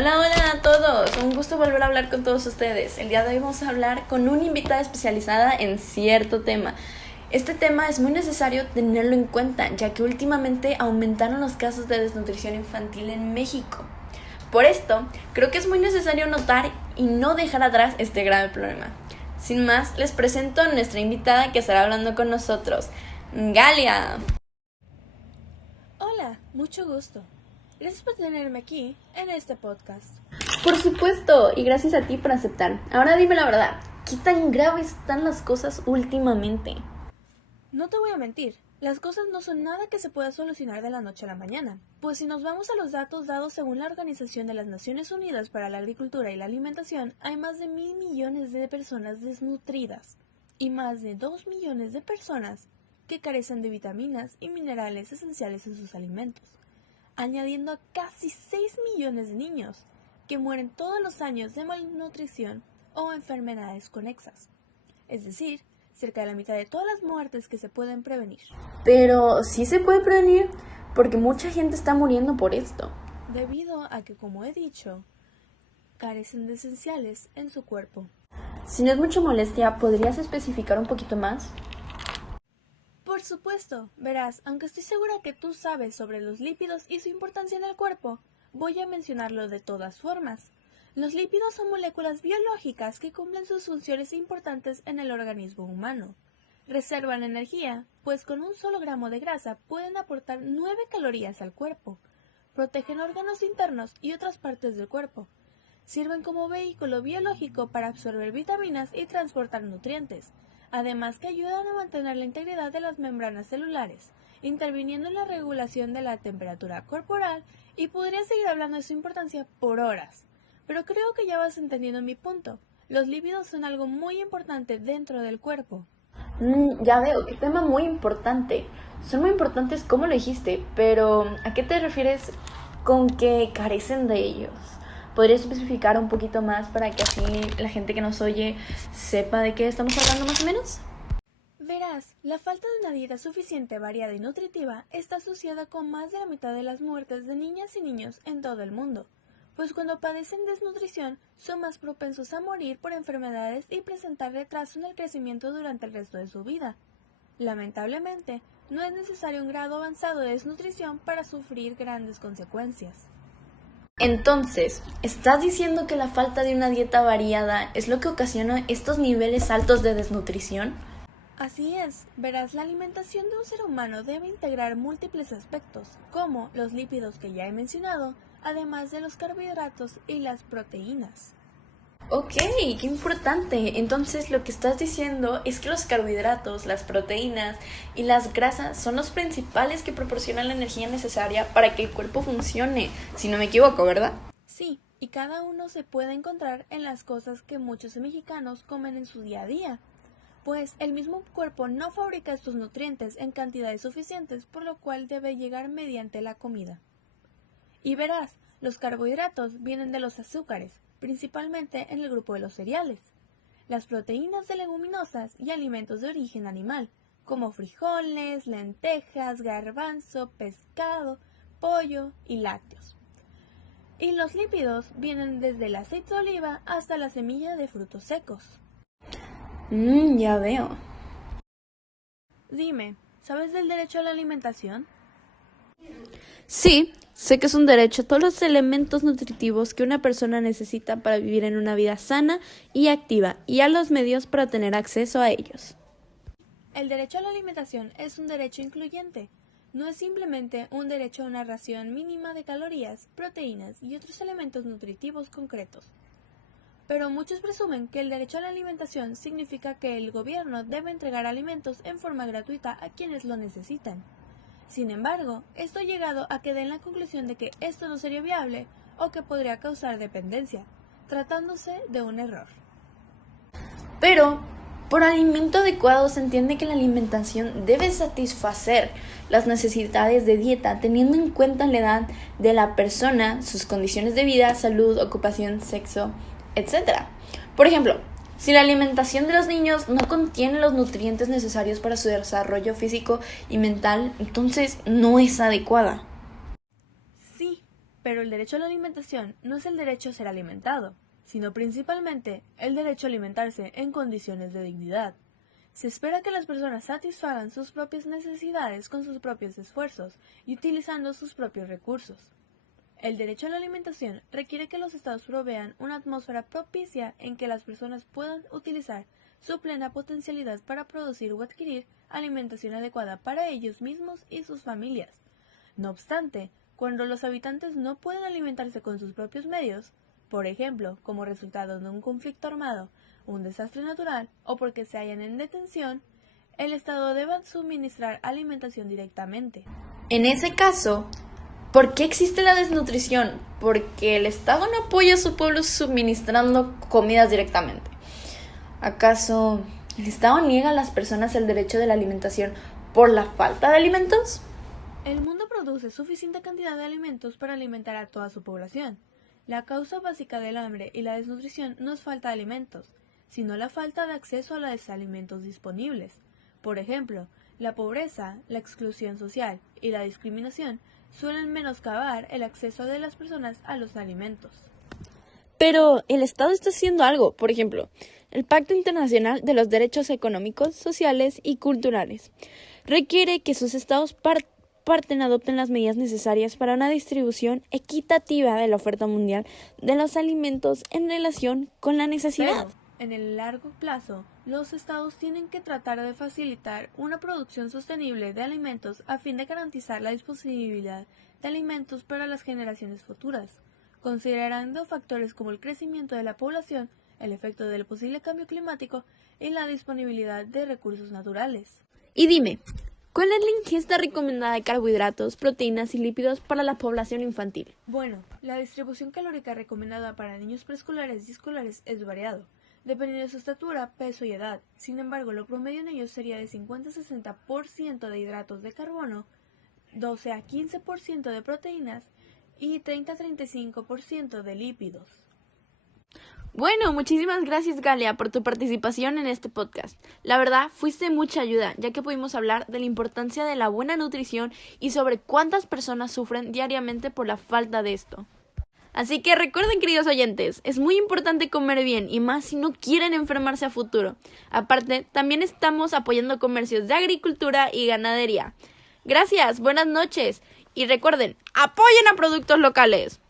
Hola, hola a todos, un gusto volver a hablar con todos ustedes. El día de hoy vamos a hablar con una invitada especializada en cierto tema. Este tema es muy necesario tenerlo en cuenta, ya que últimamente aumentaron los casos de desnutrición infantil en México. Por esto, creo que es muy necesario notar y no dejar atrás este grave problema. Sin más, les presento a nuestra invitada que estará hablando con nosotros, Galia. Hola, mucho gusto. Gracias por tenerme aquí en este podcast. Por supuesto, y gracias a ti por aceptar. Ahora dime la verdad, ¿qué tan graves están las cosas últimamente? No te voy a mentir, las cosas no son nada que se pueda solucionar de la noche a la mañana, pues si nos vamos a los datos dados según la Organización de las Naciones Unidas para la Agricultura y la Alimentación, hay más de 1.000 millones de personas desnutridas y más de 2 millones de personas que carecen de vitaminas y minerales esenciales en sus alimentos, añadiendo a casi 6 millones de niños que mueren todos los años de malnutrición o enfermedades conexas. Es decir, cerca de la mitad de todas las muertes que se pueden prevenir. Pero sí se puede prevenir, porque mucha gente está muriendo por esto. Debido a que, como he dicho, carecen de esenciales en su cuerpo. Si no es mucha molestia, ¿podrías especificar un poquito más? Por supuesto, verás, aunque estoy segura que tú sabes sobre los lípidos y su importancia en el cuerpo, voy a mencionarlo de todas formas. Los lípidos son moléculas biológicas que cumplen sus funciones importantes en el organismo humano. Reservan energía, pues con un solo gramo de grasa pueden aportar 9 calorías al cuerpo. Protegen órganos internos y otras partes del cuerpo. Sirven como vehículo biológico para absorber vitaminas y transportar nutrientes, además que ayudan a mantener la integridad de las membranas celulares, interviniendo en la regulación de la temperatura corporal, y podría seguir hablando de su importancia por horas. Pero creo que ya vas entendiendo mi punto. Los lípidos son algo muy importante dentro del cuerpo. Ya veo, qué tema muy importante. Son muy importantes como lo dijiste, pero ¿a qué te refieres con que carecen de ellos? ¿Podrías especificar un poquito más para que así la gente que nos oye sepa de qué estamos hablando más o menos? Verás, la falta de una dieta suficiente, variada y nutritiva está asociada con más de la mitad de las muertes de niñas y niños en todo el mundo, pues cuando padecen desnutrición son más propensos a morir por enfermedades y presentar retraso en el crecimiento durante el resto de su vida. Lamentablemente, no es necesario un grado avanzado de desnutrición para sufrir grandes consecuencias. Entonces, ¿estás diciendo que la falta de una dieta variada es lo que ocasiona estos niveles altos de desnutrición? Así es, verás, la alimentación de un ser humano debe integrar múltiples aspectos, como los lípidos que ya he mencionado, además de los carbohidratos y las proteínas. Ok, qué importante. Entonces lo que estás diciendo es que los carbohidratos, las proteínas y las grasas son los principales que proporcionan la energía necesaria para que el cuerpo funcione, si no me equivoco, ¿verdad? Sí, y cada uno se puede encontrar en las cosas que muchos mexicanos comen en su día a día, pues el mismo cuerpo no fabrica estos nutrientes en cantidades suficientes, por lo cual debe llegar mediante la comida. Y verás, los carbohidratos vienen de los azúcares, principalmente en el grupo de los cereales, las proteínas de leguminosas y alimentos de origen animal, como frijoles, lentejas, garbanzo, pescado, pollo y lácteos. Y los lípidos vienen desde el aceite de oliva hasta la semilla de frutos secos. Ya veo. Dime, ¿sabes del derecho a la alimentación? Sí, sé que es un derecho todos los elementos nutritivos que una persona necesita para vivir en una vida sana y activa y a los medios para tener acceso a ellos. El derecho a la alimentación es un derecho incluyente. No es simplemente un derecho a una ración mínima de calorías, proteínas y otros elementos nutritivos concretos. Pero muchos presumen que el derecho a la alimentación significa que el gobierno debe entregar alimentos en forma gratuita a quienes lo necesitan. Sin embargo, esto ha llegado a que den la conclusión de que esto no sería viable o que podría causar dependencia, tratándose de un error. Pero, por alimento adecuado se entiende que la alimentación debe satisfacer las necesidades de dieta teniendo en cuenta la edad de la persona, sus condiciones de vida, salud, ocupación, sexo, etc. Por ejemplo, si la alimentación de los niños no contiene los nutrientes necesarios para su desarrollo físico y mental, entonces no es adecuada. Sí, Pero el derecho a la alimentación no es el derecho a ser alimentado, sino principalmente el derecho a alimentarse en condiciones de dignidad. Se espera que las personas satisfagan sus propias necesidades con sus propios esfuerzos y utilizando sus propios recursos. El derecho a la alimentación requiere que los estados provean una atmósfera propicia en que las personas puedan utilizar su plena potencialidad para producir o adquirir alimentación adecuada para ellos mismos y sus familias. No obstante, cuando los habitantes no pueden alimentarse con sus propios medios, por ejemplo, como resultado de un conflicto armado, un desastre natural o porque se hallan en detención, el Estado debe suministrar alimentación directamente. En ese caso, ¿por qué existe la desnutrición? Porque el Estado no apoya a su pueblo suministrando comidas directamente. ¿Acaso el Estado niega a las personas el derecho de la alimentación por la falta de alimentos? El mundo produce suficiente cantidad de alimentos para alimentar a toda su población. La causa básica del hambre y la desnutrición no es falta de alimentos, sino la falta de acceso a los alimentos disponibles. Por ejemplo, la pobreza, la exclusión social y la discriminación suelen menoscabar el acceso de las personas a los alimentos. Pero el Estado está haciendo algo, por ejemplo, el Pacto Internacional de los Derechos Económicos, Sociales y Culturales requiere que sus estados adopten las medidas necesarias para una distribución equitativa de la oferta mundial de los alimentos en relación con la necesidad. Pero, en el largo plazo, los estados tienen que tratar de facilitar una producción sostenible de alimentos a fin de garantizar la disponibilidad de alimentos para las generaciones futuras, considerando factores como el crecimiento de la población, el efecto del posible cambio climático y la disponibilidad de recursos naturales. Y dime, ¿cuál es la ingesta recomendada de carbohidratos, proteínas y lípidos para la población infantil? Bueno, la distribución calórica recomendada para niños preescolares y escolares es variado, dependiendo de su estatura, peso y edad. Sin embargo, lo promedio en ellos sería de 50-60% de hidratos de carbono, 12-15% de proteínas y 30-35% de lípidos. Bueno, muchísimas gracias, Galia, por tu participación en este podcast. La verdad, fuiste mucha ayuda, ya que pudimos hablar de la importancia de la buena nutrición y sobre cuántas personas sufren diariamente por la falta de esto. Así que recuerden, queridos oyentes, es muy importante comer bien y más si no quieren enfermarse a futuro. Aparte, también estamos apoyando comercios de agricultura y ganadería. Gracias, buenas noches y recuerden, apoyen a productos locales.